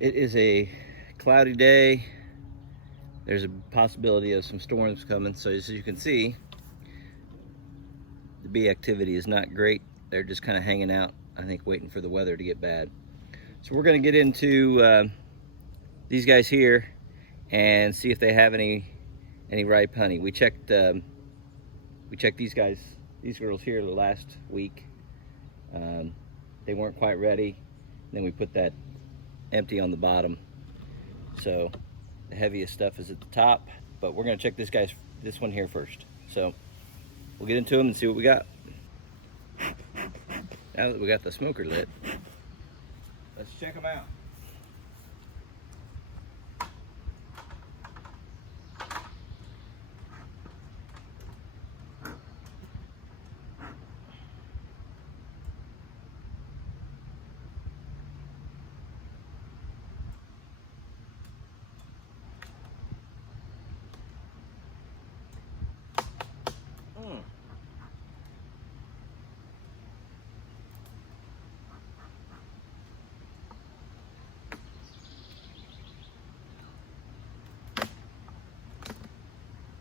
It is a cloudy day. There's a possibility of some storms coming. So as you can see, the bee activity is not great. They're just kind of hanging out, I think, waiting for the weather to get bad. So we're going to get into these guys here and see if they have any ripe honey. We checked these girls here the last week. They weren't quite ready. Then we put that empty on the bottom. So the heaviest stuff is at the top, but we're gonna check this one here first. So we'll get into them and see what we got. Now that we got the smoker lit, let's check them out.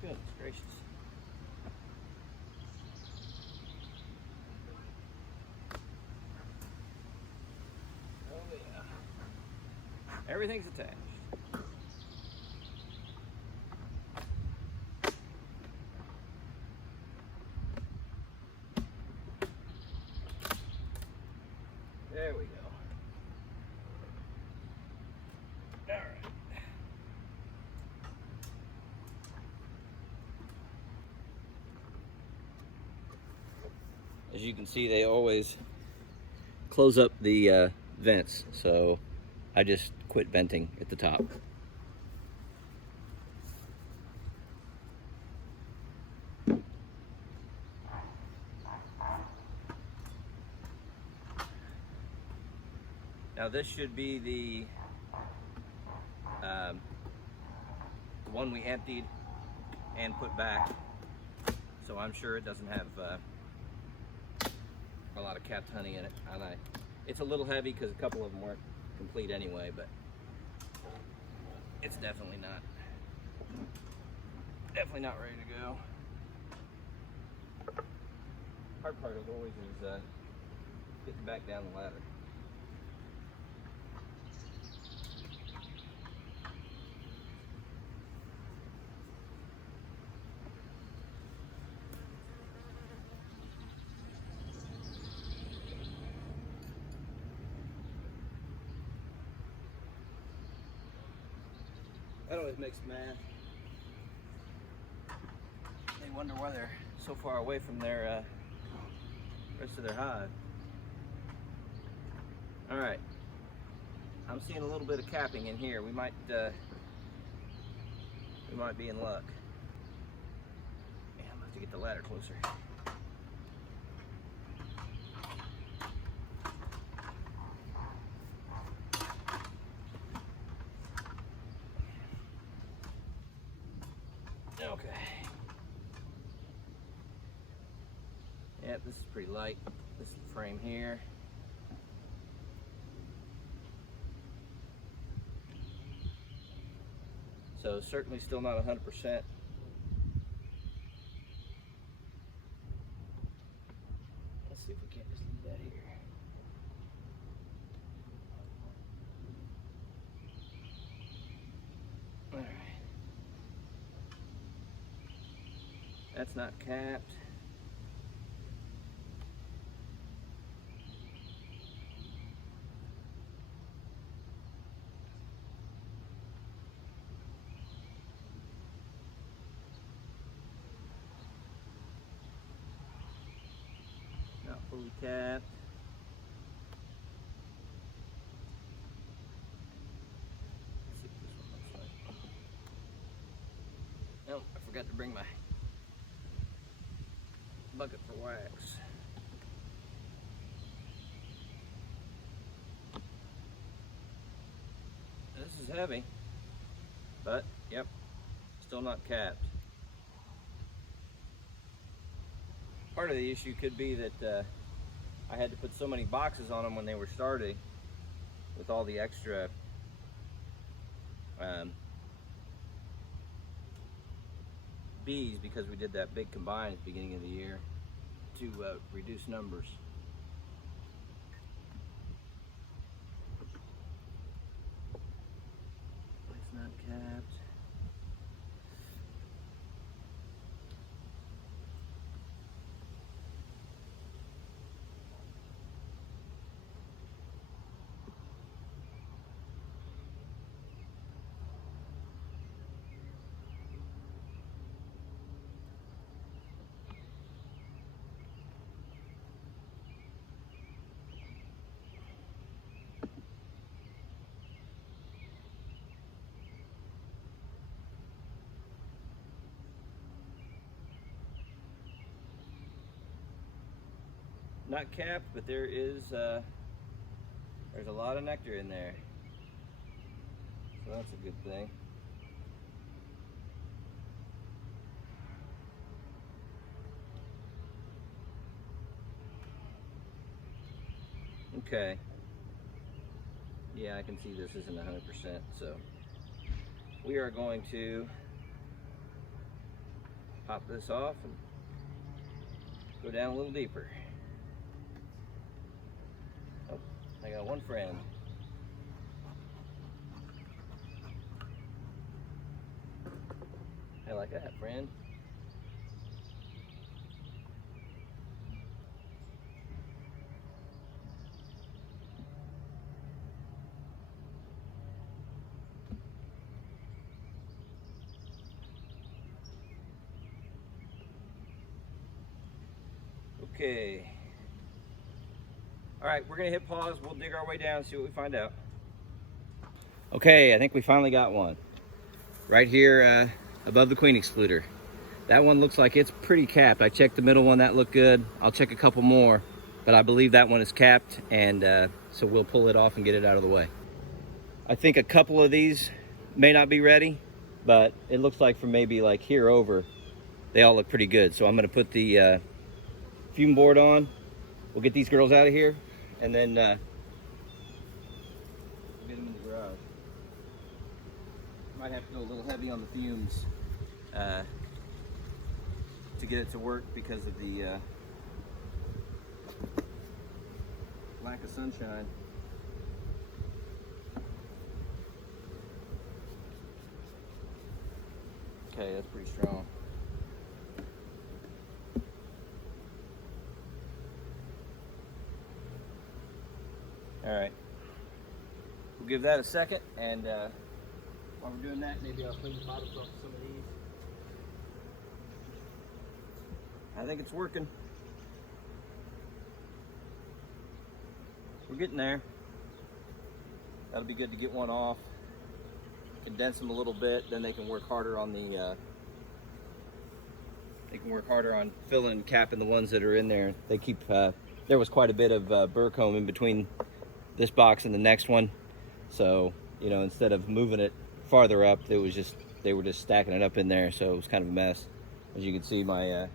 Goodness gracious. Oh yeah. Everything's attached. There we go. All right. As you can see, they always close up the vents, so I just quit venting at the top. Now this should be the one we emptied and put back, so I'm sure it doesn't have a lot of capped honey in it. It's a little heavy because a couple of them weren't complete anyway, but it's definitely not ready to go. Hard part as always is getting back down the ladder. That always makes them mad. They wonder why they're so far away from their rest of their hive. All right, I'm seeing a little bit of capping in here. We might be in luck. Yeah, I'm gonna have to get the ladder closer. Okay. Yeah, this is pretty light. This is the frame here. So certainly still not 100%. Let's see if we can't just leave that here. All right. That's not capped. Not fully capped. Let's see what this one looks like. Oh, I forgot to bring my bucket for wax. This is heavy, but yep, still not capped. Part of the issue could be that I had to put so many boxes on them when they were starting with all the extra bees, because we did that big combine at the beginning of the year to reduce numbers. It's not capped. Not capped, but there is there's a lot of nectar in there, so that's a good thing. Okay. Yeah, I can see this isn't 100%, so we are going to pop this off and go down a little deeper. Oh, I got one friend. I like that, friend. Okay. All right, we're gonna hit pause. We'll dig our way down and see what we find out. Okay, I think we finally got one. Right here above the queen excluder. That one looks like it's pretty capped. I checked the middle one, that looked good. I'll check a couple more, but I believe that one is capped, and so we'll pull it off and get it out of the way. I think a couple of these may not be ready, but it looks like from maybe like here over, they all look pretty good. So I'm gonna put the fume board on. We'll get these girls out of here, and then we'll get them in the garage. Might have to go a little heavy on the fumes to get it to work because of the lack of sunshine. Okay, that's pretty strong. All right, we'll give that a second, and while we're doing that, maybe I'll clean the bottoms off some of these. I think it's working. We're getting there. That'll be good to get one off, condense them a little bit, then they can work harder on the filling and capping the ones that are in there. They keep there was quite a bit of burr comb in between this box and the next one, so you know, instead of moving it farther up, they were just stacking it up in there, so it was kind of a mess. As you can see, there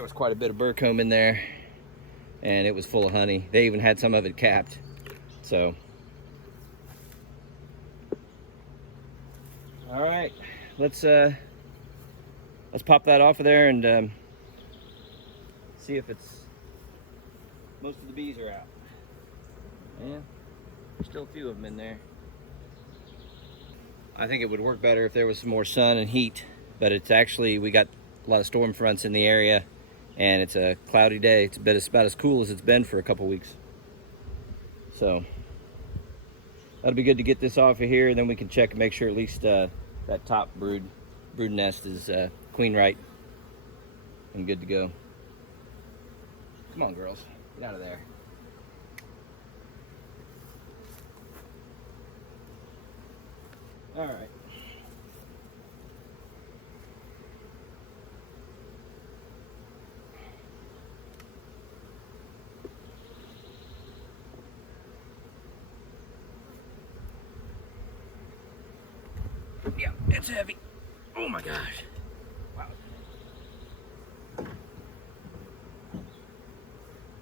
was quite a bit of burr comb in there, and it was full of honey. They even had some of it capped. So all right, let's pop that off of there and see if it's most of the bees are out. Yeah, there's still a few of them in there. I think it would work better if there was some more sun and heat, but it's actually, we got a lot of storm fronts in the area, and it's a cloudy day. It's about as cool as it's been for a couple weeks. So that'll be good to get this off of here, and then we can check and make sure at least that top brood nest is queen right and good to go. Come on, girls, get out of there. All right. Yeah, it's heavy. Oh my gosh. Wow.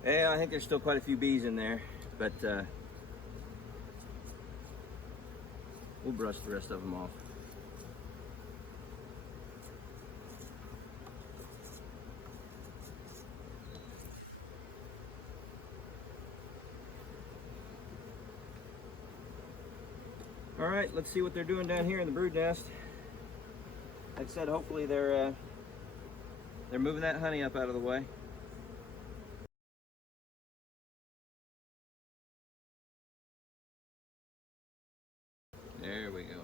Yeah, I think there's still quite a few bees in there, but We'll brush the rest of them off. All right, let's see what they're doing down here in the brood nest. Like I said, hopefully they're moving that honey up out of the way. There we go.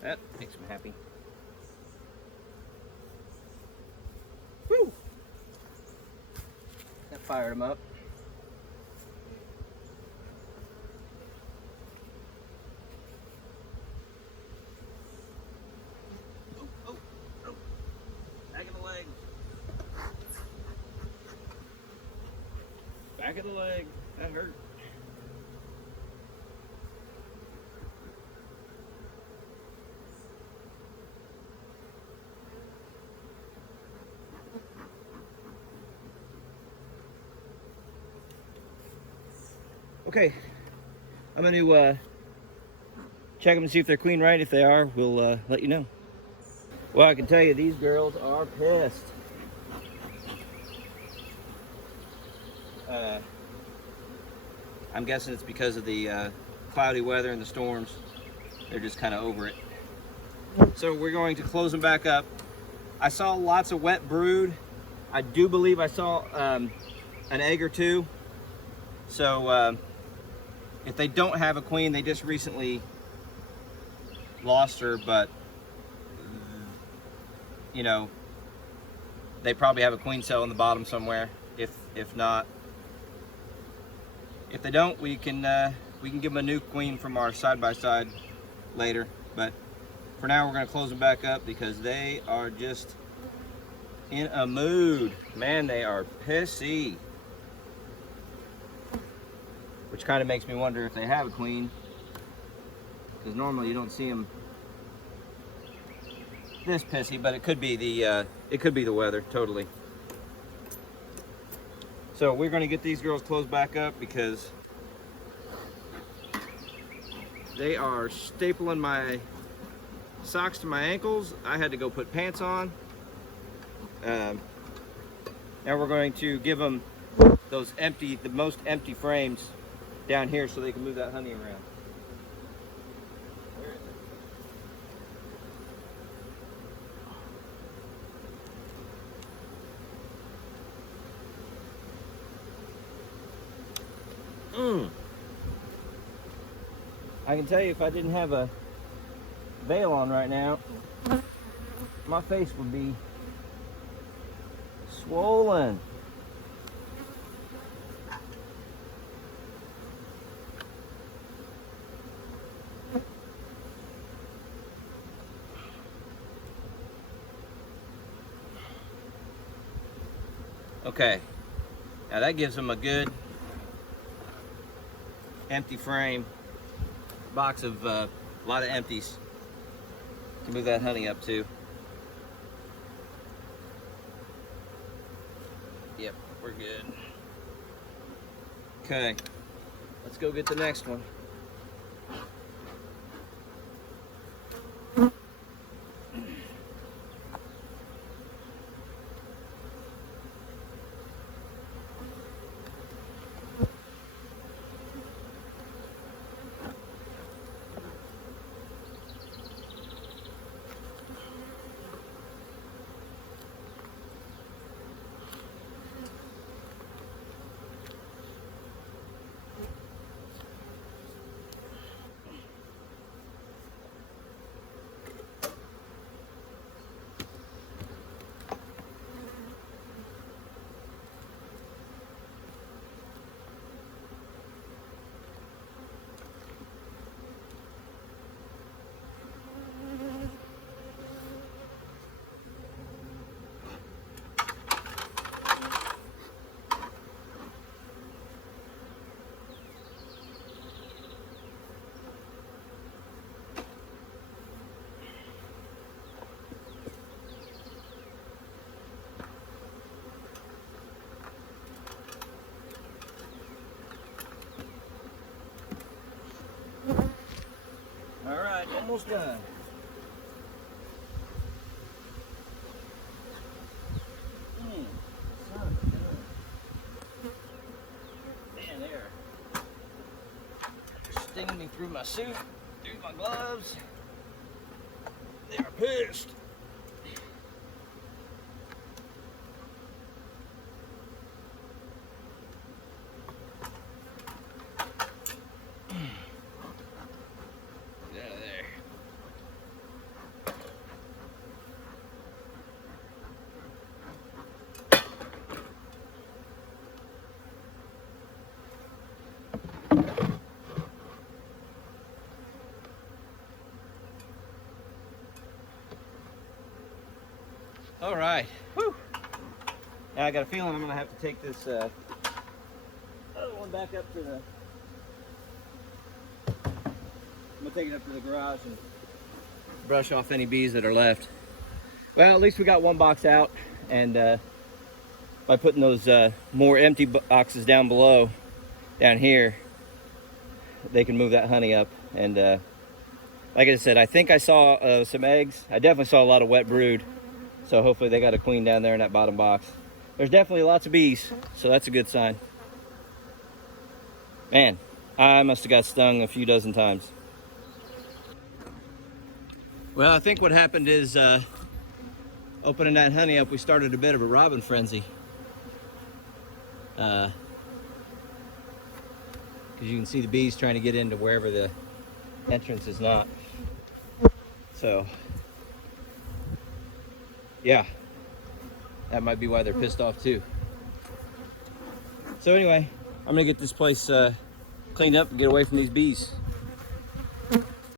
That makes them happy. Woo! That fired them up. Back of the leg. That hurt. Okay, I'm going to check them and see if they're queen right. If they are, we'll let you know. Well, I can tell you these girls are pissed. I'm guessing it's because of the cloudy weather and the storms. They're just kind of over it. So we're going to close them back up. I saw lots of wet brood. I do believe I saw an egg or two. So if they don't have a queen, they just recently lost her, but you know, they probably have a queen cell in the bottom somewhere. If not, if they don't, we can give them a new queen from our side-by-side later. But for now, we're going to close them back up because they are just in a mood. Man, they are pissy. Which kind of makes me wonder if they have a queen, because normally you don't see them this pissy, but it could be the weather, totally. So we're going to get these girls closed back up because they are stapling my socks to my ankles. I had to go put pants on. Now we're going to give them those the most empty frames down here so they can move that honey around. Where is it? I can tell you, if I didn't have a veil on right now, my face would be swollen. Okay, now that gives them a good empty frame, box of a lot of empties to move that honey up to. Yep, we're good. Okay, let's go get the next one. almost done. Son of a gun. Man, they're stinging me through my suit, through my gloves. They are pissed. Get out of there. All right. Whew. Now I got a feeling I'm gonna have to take this other one back up to the. I'm gonna take it up to the garage and brush off any bees that are left. Well, at least we got one box out, and by putting those more empty boxes down below, down here, they can move that honey up. And like I said, I think I saw some eggs. I definitely saw a lot of wet brood. So hopefully they got a queen down there in that bottom box. There's definitely lots of bees, so that's a good sign. Man, I must have got stung a few dozen times. Well, I think what happened is opening that honey up, we started a bit of a robin frenzy. Because you can see the bees trying to get into wherever the entrance is not. So, yeah, that might be why they're pissed off too. So anyway, I'm gonna get this place cleaned up and get away from these bees.